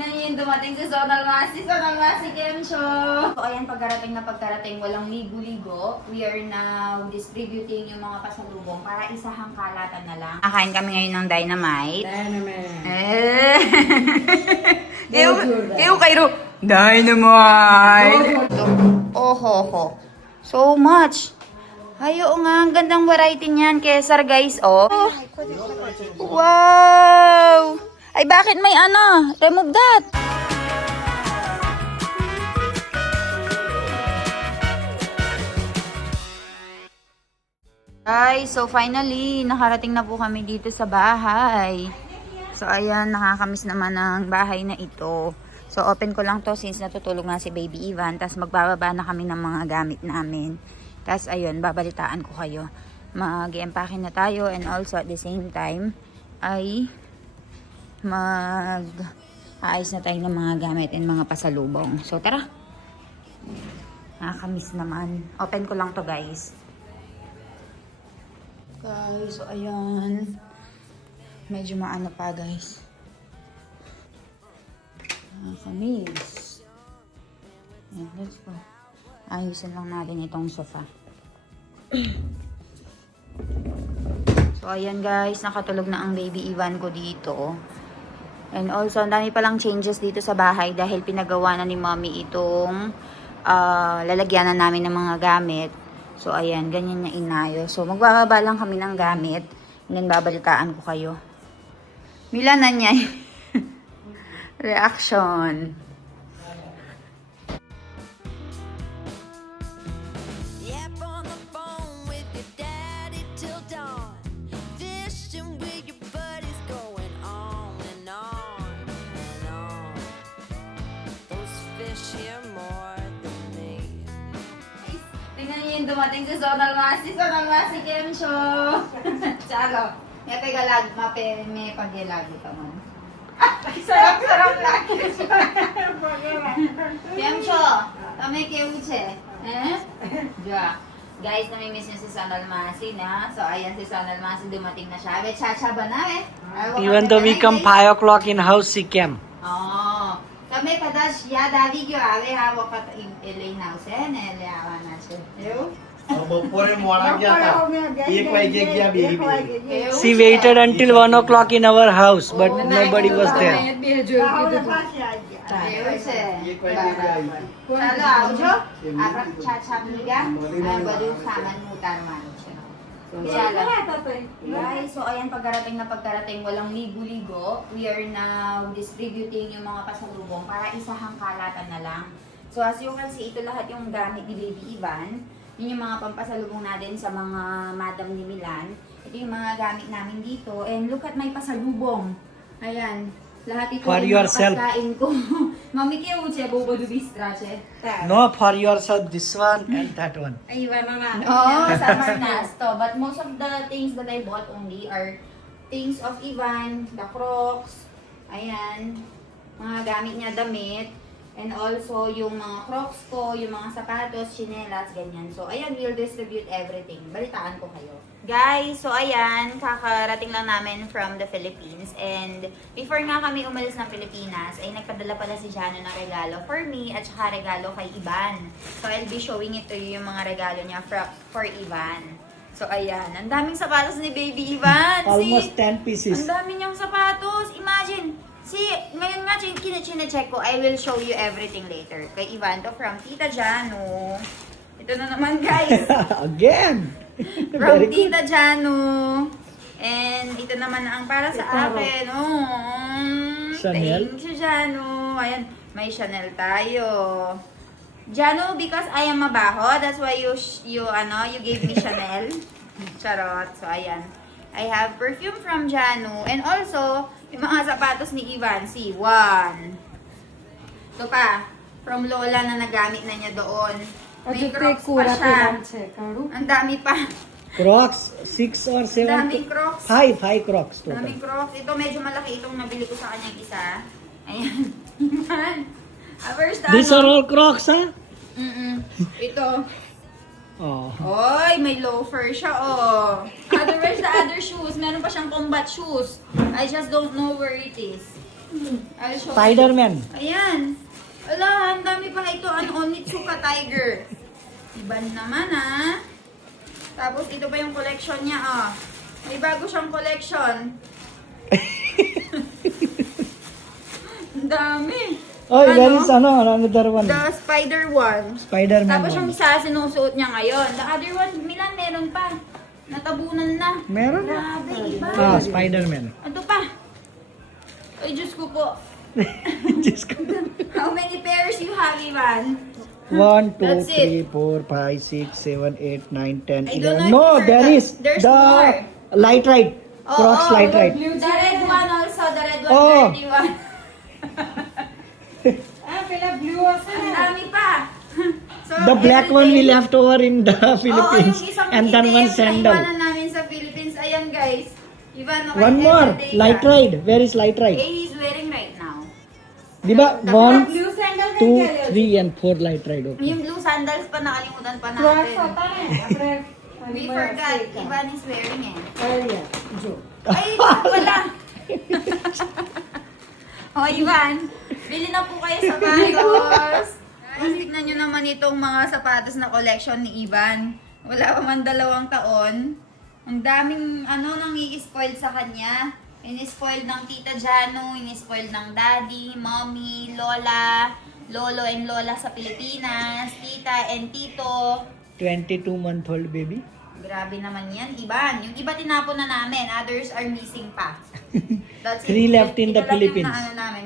Tingnan niyo yung dumating si Sonal Masi Kemcho. So ayan, pagkarating, walang ligo-ligo. We are now distributing yung mga pasalubong para isahang kalatan na lang. Kakain kami ngayon ng Dynamite. Ew, kayo. Dynamite! Oh, ho. So much. Ayo nga, ang gandang variety niyan, Kesar guys, oh. Wow! Ay, bakit may ano? Remove that! Guys, so finally, nakarating na po kami dito sa bahay. So, ayan, nakakamiss naman ang bahay na ito. So, open ko lang to since natutulog nga si Baby Ivan. Tapos, magbababa na kami ng mga gamit namin. Tapos, ayun, babalitaan ko kayo. Mag-empake na tayo and also at the same time ay mag-aayos na tayo ng mga gamit and mga pasalubong. So, tara! Nakakamiss naman. Open ko lang to, guys. Guys, so ayan. Medyo maano pa, guys. Nakakamiss. Ayan, let's go. Ayusin lang natin itong sofa. So, ayan guys. Nakatulog na ang baby Ivan ko dito. And also, ang dami palang changes dito sa bahay dahil pinagawa na ni mommy itong lalagyanan namin ng mga gamit. So, ayan. Ganyan niya inayo. So, magbababa lang kami ng gamit. And then, babalitaan ko kayo. Mila na niya. Reaction. Tingnan niyo yung dumating si Sonal Masi Kemcho. Tsalo. May pagalag, may pagyalagi ka man. Sarap lagi. Kemcho, kami keuche. Ja. Guys, namimiss niyo si Sonal Masi na. So, ayan si Sonal Masi dumating na siya. Chacha ba na Even though we come 5 o'clock in house, she came. Oh. તમે કદાચ યાદ આવી ગયો આવે આ વખત એ લઈને આવશે ને એટલે આવવાના છે એવું બપોરે મોડા ગયા હતા 1 વાગે ગયા baby She waited until 1 o'clock in our house, but nobody was there. એવું છે ચાલો આવજો આપણે છાછા ભીગા અને બધું સામાન ઉતારવાનું છે Guys, so ayan, pagkarating, walang ligo-ligo. We are now distributing yung mga pasalubong para isahang kalatan na lang. So as you can see, ito lahat yung gamit ni Baby Ivan. Yun yung mga pampasalubong natin sa mga madam ni Milan. Ito yung mga gamit namin dito. And look at my pasalubong. Ayan. Lahat ito For yung yourself. mga pagkain ko. Mami, kaya uche, bobo dubistra, che. No, for yourself, this one and that one. Oh, summer nasto. But most of the things that I bought only are things of Ivan, the Crocs, ayan, mga gamit niya damit, and also yung mga Crocs ko, yung mga sapatos, chinelas, ganyan. So, ayan, we'll distribute everything. Balitaan ko kayo. Guys, so ayan, kakarating lang namin from the Philippines. And before nga kami umalis ng Pilipinas, ay nagpadala pala si Jano ng regalo for me at saka regalo kay Ivan. So I'll be showing it to you yung mga regalo niya for Ivan. So ayan, ang daming sapatos ni Baby Ivan. Almost 10 Ang pieces. dami niyang sapatos. Imagine. Ngayon nga, chine-check ko. I will show you everything later. Kay Ivan to from Tita Jano. Ito na naman guys. Again! From Very good. Tita Jano. And ito naman ang para sa akin. Oh, Chanel? thank you, Jano. Ayan, may Chanel tayo. Jano, because I am mabaho, that's why you gave me Chanel. Charot. So, ayan. I have perfume from Jano. And also, yung mga sapatos ni Ivan. See, one. Ito pa. From Lola na nagamit na niya doon. May Crocs pa siya. Ang dami pa. Crocs, 6 or 7? Daming Crocs. 5 Crocs total. Daming Crocs. Ito medyo malaki itong nabili ko sa kanyang isa. Ayan. First These are all Crocs, huh? Ito. Oh. Oy, may loafer siya, oh. Where's the other shoes? Meron pa siyang combat shoes. I just don't know where it is. I'll show you. Spider-Man. Ayan. Ala, ang dami pa ito. Onitsuka Tiger. Iban naman ah. Tapos ito pa yung collection niya ah. May bago siyang collection. Ang dami. Oh, there is another one. The spider one. Spider-Man Tapos yung one. isa sinusuot niya ngayon. The other one, Milan, meron pa. Natabunan na. Meron? Grabe, iba. Ah, Spider-Man. Ito pa. Ay, Diyos ko po. Diyos ko. How many pairs you have, Ivan? 1, 2, That's 3, 4, 5, 6, 7, 8, 9, 10, I don't 11. know if No, you there forgot. is There's the more. light ride. Crocs light ride. The red one also. The red one, Oh. 31. Ang dami pa. So, The black every one we day- left over in the Philippines. Oo, yung isang And then one ETF na sandal. iwanan namin sa Philippines. Ayan, guys. Ivan, okay, One more. everyday Light ka. ride. Where is light ride? He's wearing right now. Diba? 1, 2, 3, and 4 light ride. Okay. Yung blue sandals pa nakalimutan pa natin. We forgot. Ivan is wearing it. Ay, ito pala. O, Ivan, bili na po kayo sapatos. Guys, tignan nyo naman itong mga sapatos na collection ni Ivan. Wala pa man 2 taon. Ang daming nang i-spoil sa kanya. In-spoil ng Tita Jano, in-spoil ng Daddy, Mommy, Lola, Lolo and Lola sa Pilipinas, Tita and Tito. 22-month-old baby. Grabe naman yan, Ivan. Yung iba tinapon na namin, others are missing pa. That's 3 left in the Ito lang yung Philippines. namin.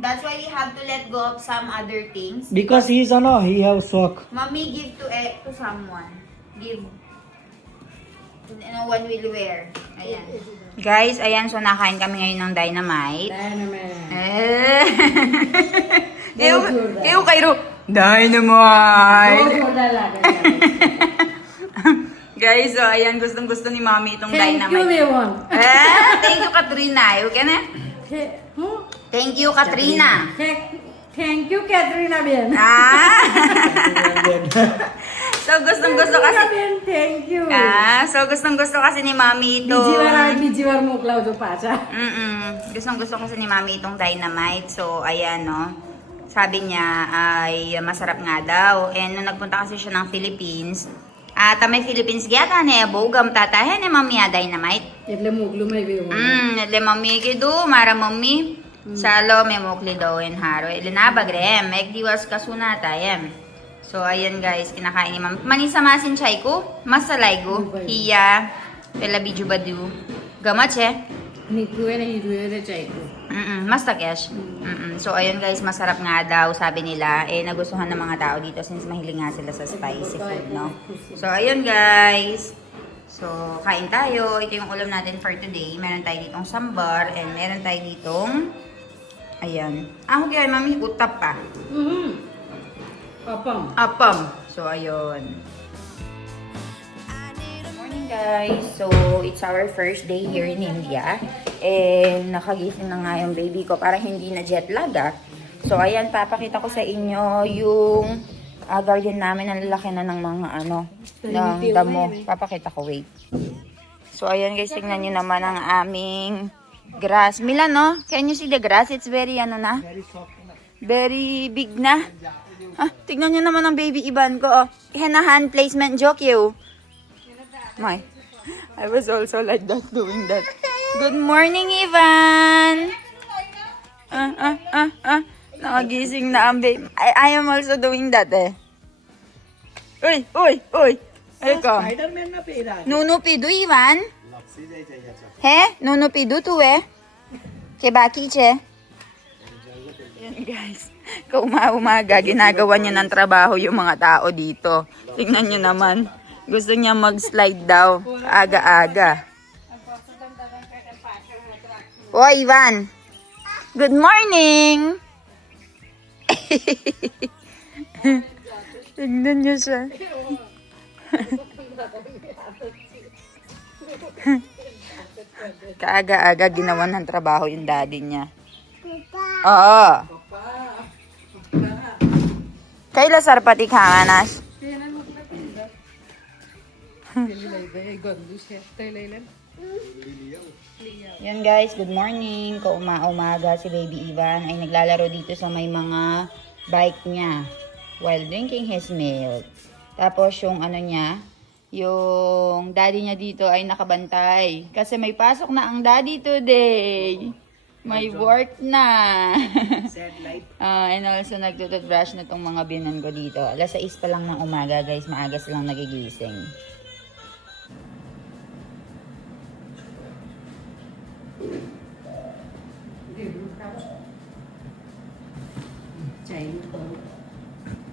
That's why we have to let go of some other things. Because he have sock. Mommy, give to someone. Give. One will wear. Ayan. Guys, ayan. So, nakain kami ngayon ng Dynamite. Kayo kayo. Dynamite! Guys, so ayan. Gustong-gusto ni Mommy itong Dynamite. Thank you, Katrina. Okay na? Thank you, Katrina. Thank you, Katrina Ben. Ah! So, gustong-gusto kasi... Thank you. So gustong-gusto kasi ni Mami itong... Bijiwar moklaw do pacha. Gustong-gusto kasi ni Mami itong Dynamite. So, ayan, no. Sabi niya ay masarap nga daw. And nung nagpunta kasi siya ng Philippines, may Philippines gyata ne bogam tatahe ne Mami Dynamite. એટલે મોકલું મેં બી એટલે મમ્મી કીધું મારા મમ્મી ચાલો મેં મોકલી દઉં એને હારો એટલે ના બગડે એમ એક દિવસ કશું ના થાય એમ. So, ayan guys, kinakain ni Mami. Manisamasin chay ko, masalay ko, hiya, pela biju badu, gamache. નીકળું એને હીરું એને ચાઈકું. Mas takesh. So, ayun guys, masarap nga daw, sabi nila. Nagustuhan ng mga tao dito since mahilig nga sila sa spicy food, no? So, ayun guys. So, kain tayo. Ito yung ulam natin for today. Meron tayo ditong sambar and meron tayo ditong, ayan. Okay, Mami, utap pa. Apam. So, ayun. Morning, guys. So, it's our first day here in India. And, nakagising na nga yung baby ko para hindi na jet lag, ah. So, ayan, papakita ko sa inyo yung garden namin. Ang laki na ng mga, ng damo. Papakita ko, wait. So, ayan, guys, tingnan nyo naman ang aming grass. Milan, no? Can you see the grass? It's very, very big na. Tignan nyo naman ang baby Ivan ko. Oh. Hand placement joke you. My. I was also like that, doing that. Good morning, Ivan. Nakagising na ang baby. I am also doing that eh. Uy. Welcome. Spider-Man na pera. Nuno pidu, Ivan. He? Nuno pidu tu eh. Ke baki che. Yan guys. Kaumaga, ginagawa niya ng trabaho yung mga tao dito. Tingnan niyo naman. Gusto niya mag-slide daw. Aga-aga. Oh, Ivan. Good morning. Tingnan niyo siya. Kaaga-aga ginawa ng trabaho yung daddy niya. Oo. Kaila sarpati kanganas. Yan guys, good morning. Umaga si Baby Ivan ay naglalaro dito sa may mga bike niya while drinking his milk. Tapos yung ano niya, yung daddy niya dito ay nakabantay. Kasi may pasok na ang daddy today. May work na. Sad life. And also nagtututbrush na tong mga binan ko dito. Alas 6 pa lang ng umaga guys, maaga silang nagigising. Chai.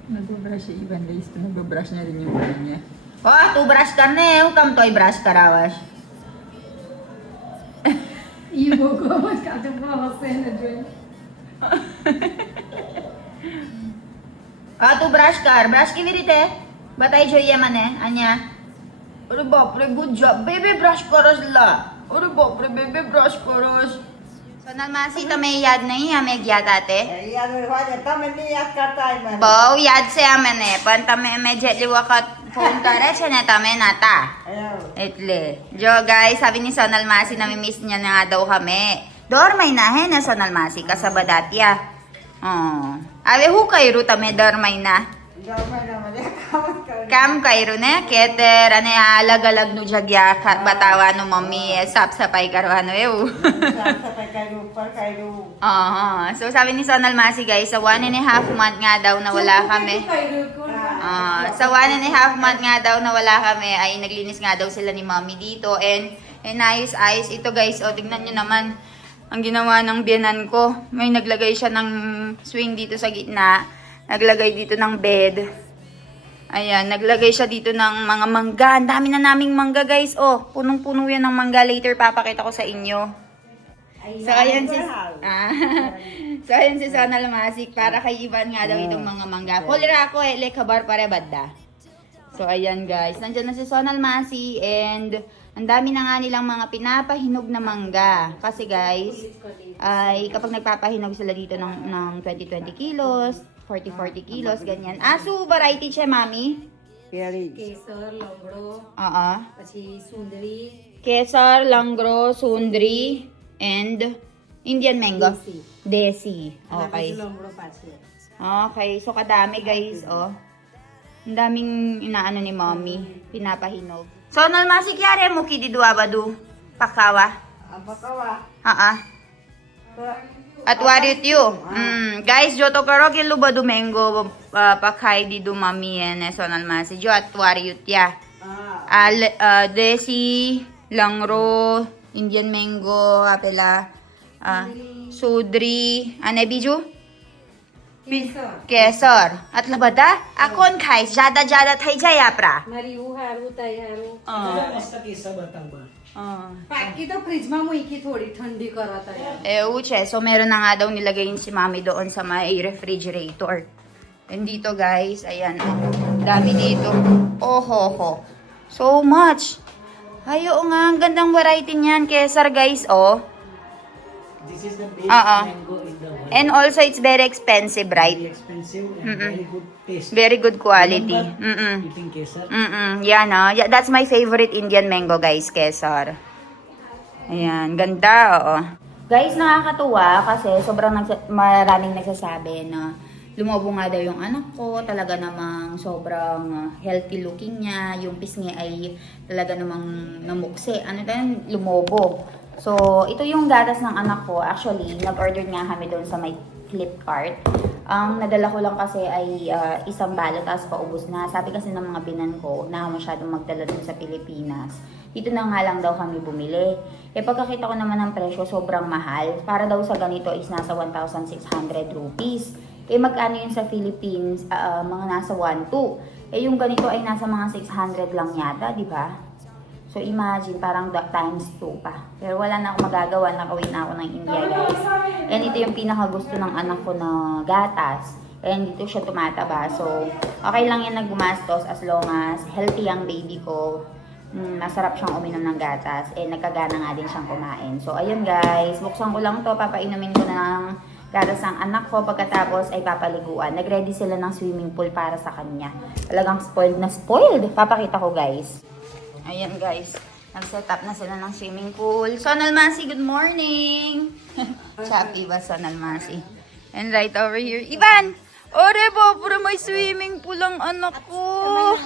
Nag-brush si Ivan guys. Nag-brush na rin yung ulo niya. Oh, tu brush ka na eh. Hukam toy brush ka rawas. Ibo ko mas kato po ako na dyan. Ah, tu brush ka. Brush ki virite. Batay જોઈએ mane, anya. अरे बाप रे, good job. Baby brush करोस ला. अरे बाप रे, baby brush करोस. सोनल मासी तुम्हें याद नहीं हमें याद आते याद તમે નહીં યાદ કરતા હોય મને. બહુ યાદ છે અમને પણ તમે મેં જેટલી વખત ફોન કરે છે ને તમે નતા એવું. એટલે જો guys sabi ni Sonal Masi na miss niya na nga daw kami dormay na he na Sonal Masi kasabadatya ave hu kairu tame dormay na ગમે મને કામ જ કરે. કામ કર્યું ને ખેતર અને આ અલગ અલગ નું જગ્યા બતાવવાનું મમ્મી સાફ સફાઈ કરવાનું એવું સાફ-સફાઈ કર્યું, ઉપર કર્યું. So sabi ni Sonal Masi guys, sa 1.5 month nga daw na wala kami. Sa 1.5 month nga daw na wala kami ay naglinis nga daw sila ni Mommy dito and ayos ito guys, o tignan nyo naman ang ginawa ng biyanan ko. May naglagay siya ng swing dito sa gitna, naglagay dito ng bed. Ayan, naglagay siya dito ng mga mangga. Ang dami na naming mangga guys. Oh, punong-puno yan ng mangga. Later papakita ko sa inyo. So ayan si So ayan si Sonal Masik para kay Ivan nga daw itong mga mangga. Kulira ko kabar pare badda. So ayan guys, nandiyan na si Sonal Masi and ang dami na nga nilang mga pinapahinog na mangga. Kasi guys, ay kapag nagpapahinog sila dito ng 20 kilos, 40 kilos, ganyan. Asu variety siya, mami? કેરી. કેસર લંગડો Oo. પછી સુંદરી Kesar, Langro, Sundri, and Indian mango. Desi. Desi. અને Okay. પછી લંગડો પાછી Okay, so kadami guys, oh. Ang daming inaano ni mommy, pinapahinog. So, nalmasik yare mo kidi dua badu pakawa. Apa kawa? At warit you. Guys, jo to karo kilu badu mango pakai di du mami ene so nalmasik jo at warit ya. Desi, Langro, Indian mango, apela, Sudri, ane biju? કેસર केसर मतलब बता अकोन खाइस ज्यादा ज्यादा થઈ જાય આપરા મારી હું હારું તાઈ હારું મસ્ત કિસ્સા બતાવવા. પાકી તો ફ્રીજમાં મૂકી થોડી ઠંડી કરવા તૈયાર એવું છે so meron na nga daw nilagay si mami doon sa may refrigerator and dito guys ayan dami dito ho so much ayo nga ang gandang variety niyan kesar guys oh. This is the best Oo. mango in the world. And also it's very expensive Very right expensive and very good taste. very good quality Eating kesar. Yan yeah, that's my favorite Indian mango guys, Kesar. Ayan, ganda oo. Guys, nakakatuwa kasi sobrang maraming nagsasabi na lumobo nga daw yung anak ko, talaga namang sobrang healthy looking niya, yung pisngi ay talaga namang namukse. Ano tayo, lumobo. So, ito yung gatas ng anak ko. Actually, nag-order nga kami doon sa may Flipkart. Ang nadala ko lang kasi ay isang balot tapos paubos na. Sabi kasi ng mga binan ko na masyadong magdala doon sa Pilipinas. Dito na nga lang daw kami bumili. Pagkakita ko naman ng presyo, sobrang mahal. Para daw sa ganito is nasa 1,600 rupees. Magkano yun sa Philippines? Mga nasa 1,200. Yung ganito ay nasa mga 600 lang yata, di ba? So, imagine, parang times 2 pa. Pero wala na akong magagawa, nakawin na ako ng India, guys. And ito yung pinakagusto ng anak ko na gatas. And dito siya tumataba. So, okay lang yan naggumastos as long as healthy ang baby ko. Masarap siyang uminom ng gatas. And nagkagana nga din siyang kumain. So, ayun guys. Buksan ko lang to. Papainumin ko na ng gatas ang anak ko. Pagkatapos ay papaliguan. Nag-ready sila ng swimming pool para sa kanya. Talagang spoiled na spoiled. Papakita ko guys. Ayan guys. Nag-set up na sila ng swimming pool. Sonal Masi, good morning! Chappy ba, Sonal Masi? And right over here, Ivan! Ore po, puro may swimming pool ang anak ko.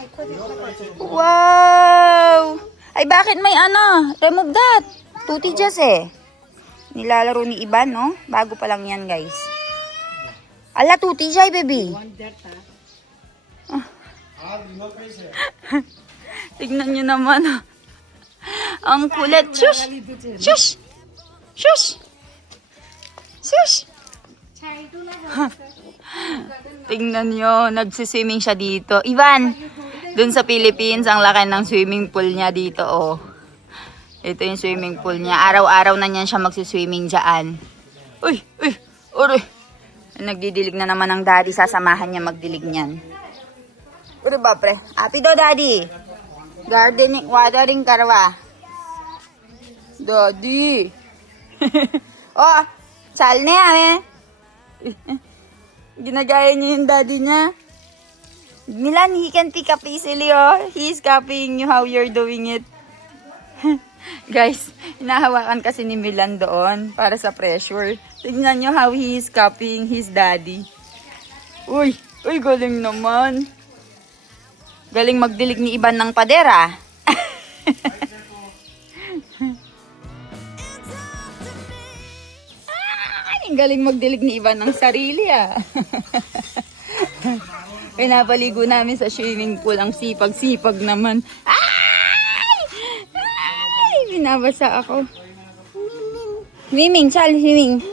Wow! Ay, bakit may ano? Remove that. Tuti Jazz eh. Nilalaro ni Ivan, no? Bago pa lang yan, guys. Ala, Tuti Jay, baby. Ah. Tignan nyo naman. Ang kulit. Shush! Shush! Shush! Shush! Tingnan nyo, nagsiswimming siya dito. Ivan, dun sa Philippines, ang laki ng swimming pool niya dito, oh. Ito yung swimming pool niya. Araw-araw na niyan siya magsiswimming dyan. Uy, uy, uri. Nagdidilig na naman ng daddy. Sasamahan niya magdilig niyan. Uri ba, pre? Happy daw, daddy. Gardening, watering karwa. Daddy. Oh, sal na yan, eh. Ginagaya niya yung daddy niya. Milan, he can pick up easily, oh. He's copying you how you're doing it. Guys, hinahawakan kasi ni Milan doon para sa pressure. Tingnan nyo how he is copying his daddy. Uy, uy, galing naman. Galing magdilig ni Ivan ng pader, ah. Galing magdilig ni Ivan ng sarili, ah. Pinapaligo namin sa swimming pool. Ang sipag-sipag naman. Ay! Ay! Binabasa ako. Swimming, Charlie, swimming.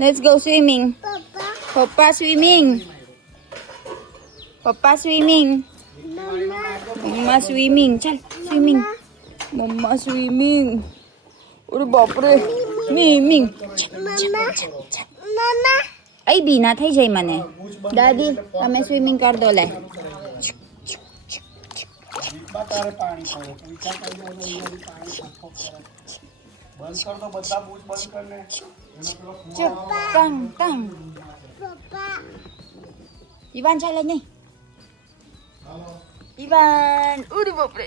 Let's go swimming. Papa, swimming. Papa, swimming. Mama, swimming. Chal, swimming. Mama, swimming. Uri ba, pre? Miming. Mama. Ay, bina, thay jay man eh. Daddy, kami swimming कर दो ले. चुप कंग कंग. Ivan, चला नहीं. Ivan, udah बापरे.